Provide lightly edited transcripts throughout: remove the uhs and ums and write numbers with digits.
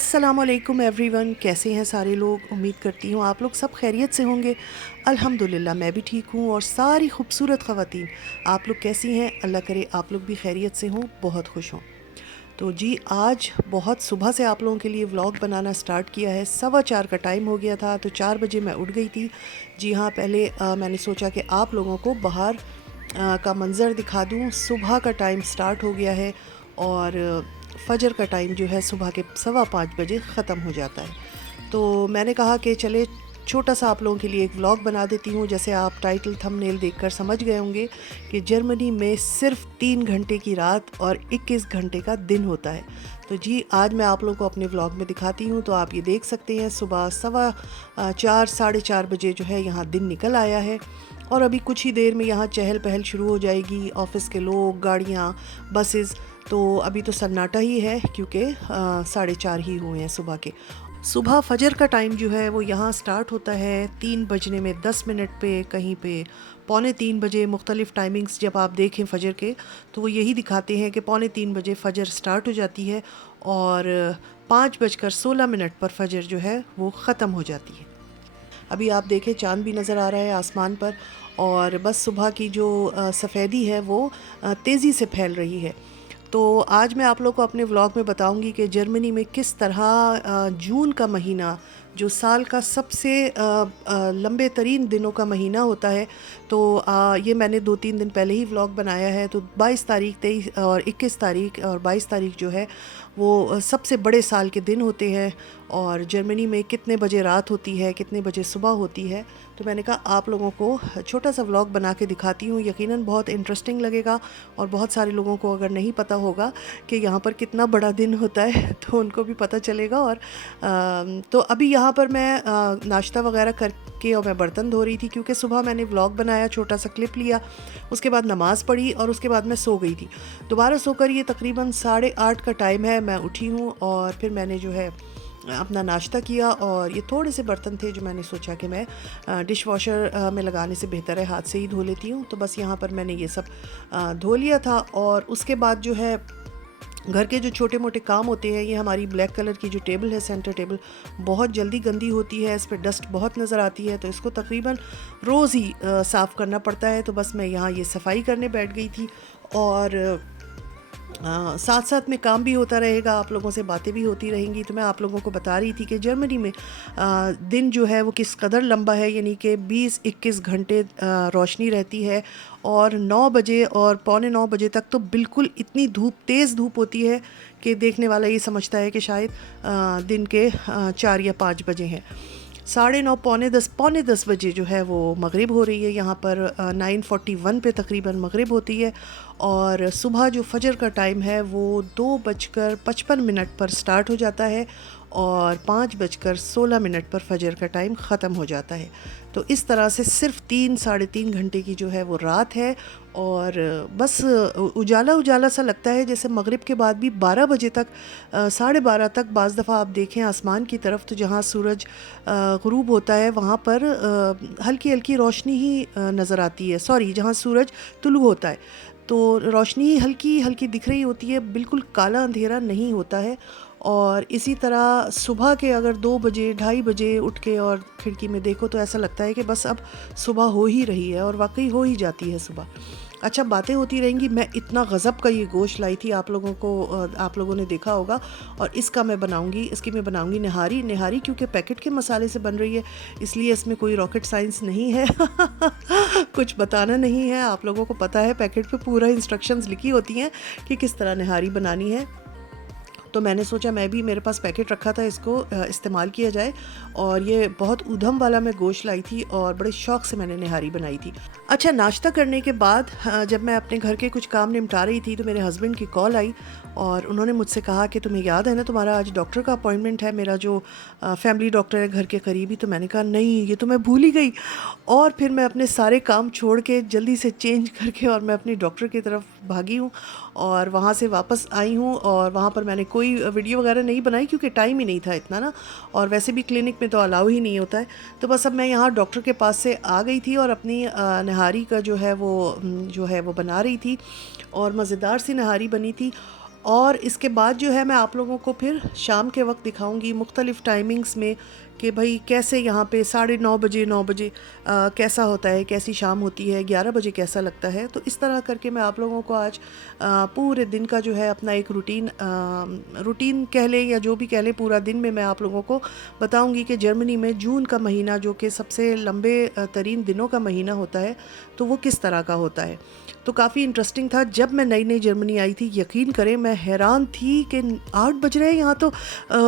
अस्सलामुअलैकुम एवरीवन, कैसे हैं सारे लोग। उम्मीद करती हूँ आप लोग सब खैरियत से होंगे। अल्हम्दुलिल्लाह मैं भी ठीक हूँ और सारी खूबसूरत ख़वातीन आप लोग कैसी हैं। अल्लाह करे आप लोग भी खैरियत से हों, बहुत खुश हों। तो जी आज बहुत सुबह से आप लोगों के लिए व्लॉग बनाना स्टार्ट किया है। 4:15 का टाइम हो गया था तो 4 बजे मैं उठ गई थी। जी हाँ, पहले मैंने सोचा कि आप लोगों को बाहर का मंज़र दिखा दूँ। सुबह का टाइम स्टार्ट हो गया है और फ़जर का टाइम जो है सुबह के 5:15 बजे ख़त्म हो जाता है। तो मैंने कहा कि चले छोटा सा आप लोगों के लिए एक व्लॉग बना देती हूँ। जैसे आप टाइटल थंबनेल देखकर समझ गए होंगे कि जर्मनी में सिर्फ 3 घंटे की रात और 21 घंटे का दिन होता है। तो जी आज मैं आप लोगों को अपने व्लॉग में दिखाती हूँ। तो आप ये देख सकते हैं सुबह 4:15 4:30 बजे जो है यहाँ दिन निकल आया है और अभी कुछ ही देर में यहाँ चहल पहल शुरू हो जाएगी। ऑफ़िस के लोग, गाड़ियाँ, बसेस, तो अभी तो सन्नाटा ही है क्योंकि 4:30 ही हुए हैं सुबह के। सुबह फ़जर का टाइम जो है वो यहाँ स्टार्ट होता है 3 बजने में 10 मिनट पे, कहीं पे पौने 3 बजे। मुख्तलिफ़ टाइमिंग्स जब आप देखें फ़जर के तो वो यही दिखाते हैं कि पौने 3 बजे फ़जर स्टार्ट हो जाती है और 5:16 पर फ़जर जो है वो ख़त्म हो जाती है। अभी आप देखें चाँद भी नज़र आ रहा है आसमान पर और बस सुबह की जो सफ़ेदी है वो तेज़ी से फैल रही है। तो आज मैं आप लोग को अपने व्लॉग में बताऊंगी कि जर्मनी में किस तरह जून का महीना जो साल का सबसे लंबे तरीन दिनों का महीना होता है। तो ये मैंने 2-3 दिन पहले ही व्लॉग बनाया है। तो 22 तारीख, 23 और 21 तारीख और 22 तारीख जो है वो सबसे बड़े साल के दिन होते हैं। और जर्मनी में कितने बजे रात होती है, कितने बजे सुबह होती है, तो मैंने कहा आप लोगों को छोटा सा व्लॉग बना के दिखाती हूँ। यकीनन बहुत इंटरेस्टिंग लगेगा और बहुत सारे लोगों को अगर नहीं पता होगा कि यहाँ पर कितना बड़ा दिन होता है तो उनको भी पता चलेगा। और तो अभी यहाँ पर मैं नाश्ता वगैरह करके और मैं बर्तन धो रही थी क्योंकि सुबह मैंने व्लॉग बनाया, छोटा सा क्लिप लिया, उसके बाद नमाज़ पढ़ी और उसके बाद मैं सो गई थी। दोबारा सोकर ये तकरीबन 8:30 का टाइम है, मैं उठी हूँ और फिर मैंने जो है अपना नाश्ता किया। और ये थोड़े से बर्तन थे जो मैंने सोचा कि मैं डिश वॉशर में लगाने से बेहतर है हाथ से ही धो लेती हूँ। तो बस यहाँ पर मैंने ये सब धो लिया था। और उसके बाद जो है घर के जो छोटे मोटे काम होते हैं, ये हमारी ब्लैक कलर की जो टेबल है, सेंटर टेबल, बहुत जल्दी गंदी होती है, इस पर डस्ट बहुत नज़र आती है, तो इसको तकरीबन रोज़ ही साफ़ करना पड़ता है। तो बस मैं यहाँ ये सफाई करने बैठ गई थी और साथ साथ में काम भी होता रहेगा, आप लोगों से बातें भी होती रहेंगी। तो मैं आप लोगों को बता रही थी कि जर्मनी में दिन जो है वो किस कदर लंबा है, यानी कि 20-21 घंटे रोशनी रहती है। और 9 बजे और पौने 9 बजे तक तो बिल्कुल इतनी धूप, तेज़ धूप होती है कि देखने वाला ये समझता है कि शायद दिन के 4 या 5 बजे हैं। 9:30 पौने 10 बजे जो है वो मगरिब हो रही है यहाँ पर। 9:41 पे तकरीबन मगरिब होती है। और सुबह जो फ़जर का टाइम है वो 2:55 पर स्टार्ट हो जाता है और 5:16 पर फ़जर का टाइम ख़त्म हो जाता है। तो इस तरह से सिर्फ 3-3.5 घंटे की जो है वो रात है। और बस उजाला उजाला सा लगता है, जैसे मगरिब के बाद भी 12 बजे तक, 12:30 तक बाज़ दफ़ा आप देखें आसमान की तरफ तो जहाँ सूरज ग़ुरूब होता है वहाँ पर हल्की हल्की रोशनी ही नज़र आती है। सॉरी, जहाँ सूरज तुलू होता है तो रोशनी हल्की हल्की दिख रही होती है, बिल्कुल काला अंधेरा नहीं होता है। और इसी तरह सुबह के अगर 2 बजे 2:30 बजे उठ के और खिड़की में देखो तो ऐसा लगता है कि बस अब सुबह हो ही रही है, और वाकई हो ही जाती है सुबह। अच्छा, बातें होती रहेंगी। मैं इतना गज़ब का ये गोश्त लाई थी, आप लोगों को आप लोगों ने देखा होगा। और इसकी मैं बनाऊंगी निहारी निहारी, क्योंकि पैकेट के मसाले से बन रही है, इसलिए इसमें कोई रॉकेट साइंस नहीं है कुछ बताना नहीं है। आप लोगों को पता है पैकेट पे पूरा इंस्ट्रक्शंस लिखी होती हैं कि किस तरह निहारी बनानी है। तो मैंने सोचा मैं भी, मेरे पास पैकेट रखा था, इसको इस्तेमाल किया जाए। और ये बहुत ऊधम वाला मैं गोश्त लाई थी और बड़े शौक़ से मैंने निहारी बनाई थी। अच्छा, नाश्ता करने के बाद जब मैं अपने घर के कुछ काम निपटा रही थी तो मेरे हस्बैंड की कॉल आई और उन्होंने मुझसे कहा कि तुम्हें याद है ना, तुम्हारा आज डॉक्टर का अपॉइंटमेंट है, मेरा जो फैमिली डॉक्टर है घर के करीब ही। तो मैंने कहा नहीं, ये तो मैं भूल ही गई। और फिर मैं अपने सारे काम छोड़ के जल्दी से चेंज करके और मैं अपनी डॉक्टर की तरफ भागी हूँ और वहाँ से वापस आई हूँ। और वहाँ पर मैंने कोई वीडियो वगैरह नहीं बनाई क्योंकि टाइम ही नहीं था इतना ना, और वैसे भी क्लिनिक में तो अलाउ ही नहीं होता है। तो बस अब मैं यहाँ डॉक्टर के पास से आ गई थी और अपनी नहारी का जो है वो बना रही थी और मज़ेदार सी नहारी बनी थी। और इसके बाद जो है मैं आप लोगों को फिर शाम के वक्त दिखाऊंगी मुख्तलिफ़ टाइमिंग्स में कि भाई कैसे यहाँ पे 9:30 बजे 9 बजे कैसा होता है, कैसी शाम होती है, 11 बजे कैसा लगता है। तो इस तरह करके मैं आप लोगों को आज पूरे दिन का जो है अपना एक रूटीन कह लें या जो भी कह लें, पूरा दिन में मैं आप लोगों को बताऊंगी कि जर्मनी में जून का महीना जो कि सबसे लंबे तरीन दिनों का महीना होता है, तो वो किस तरह का होता है। तो काफ़ी इंटरेस्टिंग था। जब मैं नई नई जर्मनी आई थी, यकीन करें मैं हैरान थी कि 8 बज रहे हैं यहाँ तो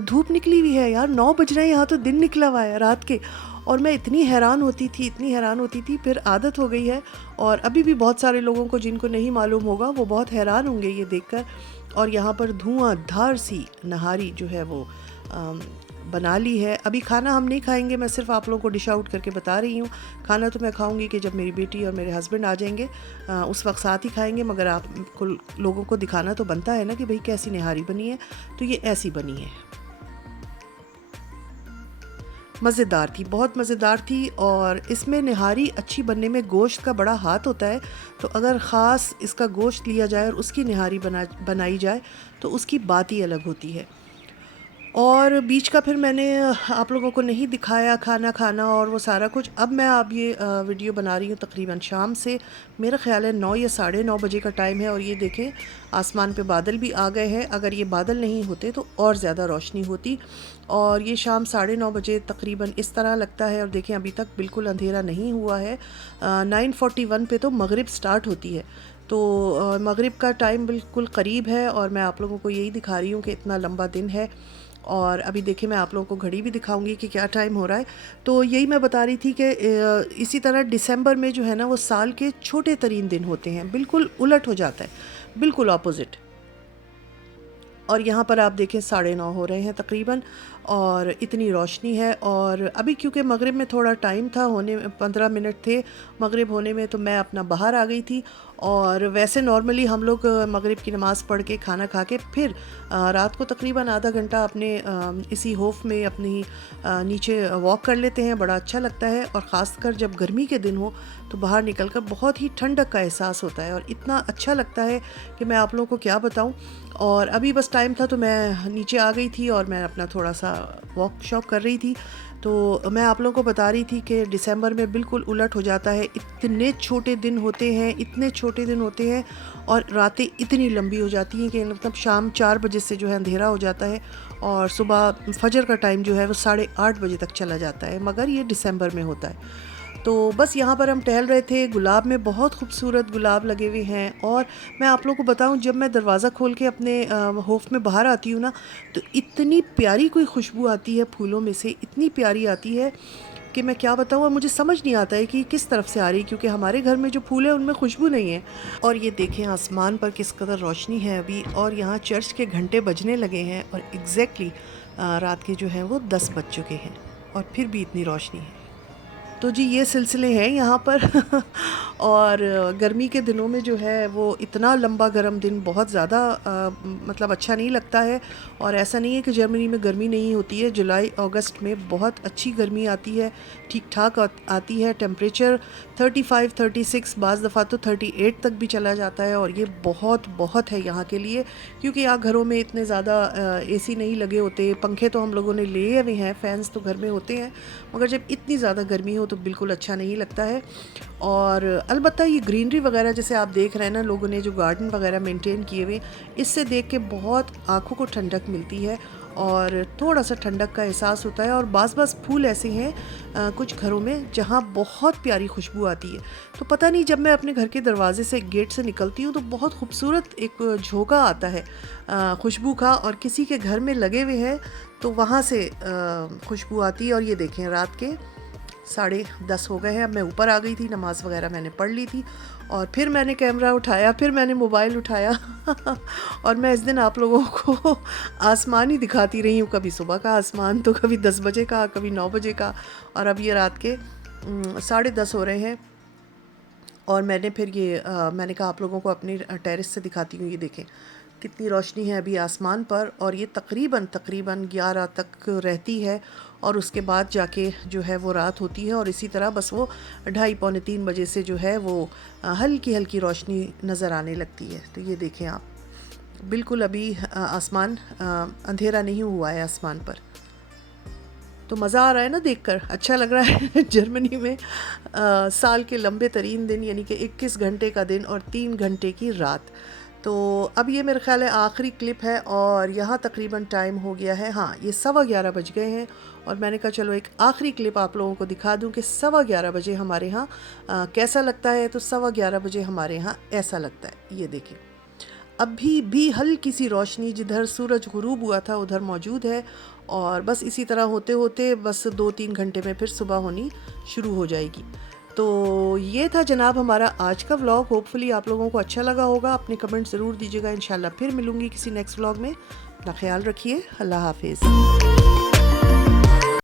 धूप निकली हुई है यार, 9 बज रहे हैं यहाँ तो दिन निकला हुआ है रात के। और मैं इतनी हैरान होती थी, इतनी हैरान होती थी, फिर आदत हो गई है। और अभी भी बहुत सारे लोगों को जिनको नहीं मालूम होगा वो बहुत हैरान होंगे ये देखकर। और यहाँ पर धुआंधार सी नहारी जो है वो बना ली है। अभी खाना हम नहीं खाएंगे, मैं सिर्फ आप लोगों को डिश आउट करके बता रही हूँ। खाना तो मैं खाऊंगी कि जब मेरी बेटी और मेरे हस्बैंड आ जाएंगे उस वक्त साथ ही खाएंगे, मगर आपको लोगों को दिखाना तो बनता है ना कि भाई कैसी निहारी बनी है। तो ये ऐसी बनी है, मज़ेदार थी, बहुत मज़ेदार थी। और इसमें निहारी अच्छी बनने में गोश्त का बड़ा हाथ होता है। तो अगर ख़ास इसका गोश्त लिया जाए और उसकी निहारी बनाई जाए तो उसकी बात ही अलग होती है। और बीच का फिर मैंने आप लोगों को नहीं दिखाया खाना और वो सारा कुछ। अब मैं ये वीडियो बना रही हूँ तकरीबन शाम से, मेरा ख्याल है 9 या 9:30 बजे का टाइम है। और ये देखें आसमान पे बादल भी आ गए हैं, अगर ये बादल नहीं होते तो और ज़्यादा रोशनी होती। और ये शाम 9:30 बजे तकरीबन इस तरह लगता है। और देखें अभी तक बिल्कुल अंधेरा नहीं हुआ है। 9:41 पे तो मगरिब स्टार्ट होती है, तो मगरिब का टाइम बिल्कुल क़रीब है। और मैं आप लोगों को यही दिखा रही हूँ कि इतना लंबा दिन है। और अभी देखिए मैं आप लोगों को घड़ी भी दिखाऊंगी कि क्या टाइम हो रहा है। तो यही मैं बता रही थी कि इसी तरह दिसंबर में जो है ना वो साल के छोटे तरीन दिन होते हैं, बिल्कुल उलट हो जाता है, बिल्कुल ऑपोजिट। और यहाँ पर आप देखें 9:30 हो रहे हैं तकरीबन, और इतनी रोशनी है। और अभी क्योंकि मगरिब में थोड़ा टाइम था, होने में 15 मिनट थे मगरिब होने में, तो मैं अपना बाहर आ गई थी। और वैसे नॉर्मली हम लोग मगरिब की नमाज़ पढ़ के खाना खा के फिर रात को तकरीबन आधा घंटा अपने इसी होफ में अपनी नीचे वॉक कर लेते हैं, बड़ा अच्छा लगता है। और ख़ासकर जब गर्मी के दिन हो तो बाहर निकलकर बहुत ही ठंडक का एहसास होता है और इतना अच्छा लगता है कि मैं आप लोगों को क्या बताऊं। और अभी बस टाइम था तो मैं नीचे आ गई थी और मैं अपना थोड़ा सा वॉक शॉक कर रही थी। तो मैं आप लोगों को बता रही थी कि दिसंबर में बिल्कुल उलट हो जाता है, इतने छोटे दिन होते हैं, इतने छोटे दिन होते हैं और रातें इतनी लंबी हो जाती हैं कि मतलब शाम 4 बजे से जो है अंधेरा हो जाता है और सुबह फजर का टाइम जो है वो 8:30 बजे तक चला जाता है, मगर ये दिसंबर में होता है। तो बस यहाँ पर हम टहल रहे थे, गुलाब में बहुत खूबसूरत गुलाब लगे हुए हैं। और मैं आप लोगों को बताऊँ, जब मैं दरवाज़ा खोल के अपने होफ में बाहर आती हूँ ना, तो इतनी प्यारी कोई खुशबू आती है फूलों में से, इतनी प्यारी आती है कि मैं क्या बताऊँ। और मुझे समझ नहीं आता है कि किस तरफ से आ रही, क्योंकि हमारे घर में जो फूल है उनमें खुशबू नहीं है। और ये देखें आसमान पर किस कदर रोशनी है अभी, और यहाँ चर्च के घंटे बजने लगे हैं और एग्जैक्टली रात के जो हैं वो 10 बज चुके हैं और फिर भी इतनी रोशनी है। तो जी ये सिलसिले हैं यहाँ पर और गर्मी के दिनों में जो है वो इतना लंबा गर्म दिन बहुत ज़्यादा मतलब अच्छा नहीं लगता है। और ऐसा नहीं है कि जर्मनी में गर्मी नहीं होती है, जुलाई अगस्त में बहुत अच्छी गर्मी आती है, ठीक ठाक आती है। टेम्परेचर 35 36 बाज़ दफ़ा तो 38 तक भी चला जाता है। और ये बहुत बहुत है यहाँ के लिए, क्योंकि यहाँ घरों में इतने ज़्यादा एसी नहीं लगे होते, पंखे तो हम लोगों ने लिए हुए हैं, फ़ैन्स तो घर में होते हैं, मगर जब इतनी ज़्यादा गर्मी हो तो बिल्कुल अच्छा नहीं लगता है। और अलबत्ता ये ग्रीनरी वगैरह जैसे आप देख रहे हैं ना, लोगों ने जो गार्डन वगैरह मेंटेन किए हुए, इससे देख के बहुत आँखों को ठंडक मिलती है और थोड़ा सा ठंडक का एहसास होता है। और बास फूल ऐसे हैं कुछ घरों में जहाँ बहुत प्यारी खुशबू आती है। तो पता नहीं, जब मैं अपने घर के दरवाजे से गेट से निकलती हूँ तो बहुत खूबसूरत एक झोंका आता है खुशबू का, और किसी के घर में लगे हुए हैं तो वहाँ से खुशबू आती है। और ये देखें रात के 10:30 हो गए हैं। अब मैं ऊपर आ गई थी, नमाज़ वगैरह मैंने पढ़ ली थी और फिर मैंने कैमरा उठाया, फिर मैंने मोबाइल उठाया और मैं इस दिन आप लोगों को आसमान ही दिखाती रही हूँ, कभी सुबह का आसमान तो कभी 10 बजे का, कभी 9 बजे का, और अब ये रात के 10:30 हो रहे हैं। और मैंने फिर ये मैंने कहा आप लोगों को अपनी टेरेस से दिखाती हूँ। ये देखें कितनी रोशनी है अभी आसमान पर, और ये तकरीबन 11 तक रहती है और उसके बाद जाके जो है वो रात होती है। और इसी तरह बस वो 2:30 पौने 3 बजे से जो है वो हल्की हल्की रोशनी नज़र आने लगती है। तो ये देखें आप, बिल्कुल अभी आसमान अंधेरा नहीं हुआ है आसमान पर। तो मज़ा आ रहा है ना देखकर, अच्छा लग रहा है। जर्मनी में साल के लंबे तरीन दिन यानी कि 21 घंटे का दिन और 3 घंटे की रात। तो अब ये मेरे ख़्याल है आखिरी क्लिप है और यहाँ तकरीबन टाइम हो गया है, हाँ ये 11:15 बज गए हैं। और मैंने कहा चलो एक आखिरी क्लिप आप लोगों को दिखा दूँ कि 11:15 बजे हमारे यहाँ कैसा लगता है। तो 11:15 बजे हमारे यहाँ ऐसा लगता है, ये देखिए अभी भी हल्की सी रोशनी जिधर सूरज गुरूब हुआ था उधर मौजूद है। और बस इसी तरह होते होते बस 2-3 घंटे में फिर सुबह होनी शुरू हो जाएगी। तो ये था जनाब हमारा आज का व्लॉग। होपफुली आप लोगों को अच्छा लगा होगा। अपने कमेंट ज़रूर दीजिएगा। इंशाल्लाह फिर मिलूँगी किसी नेक्स्ट व्लॉग में। अपना ख्याल रखिए। अल्लाह हाफिज़।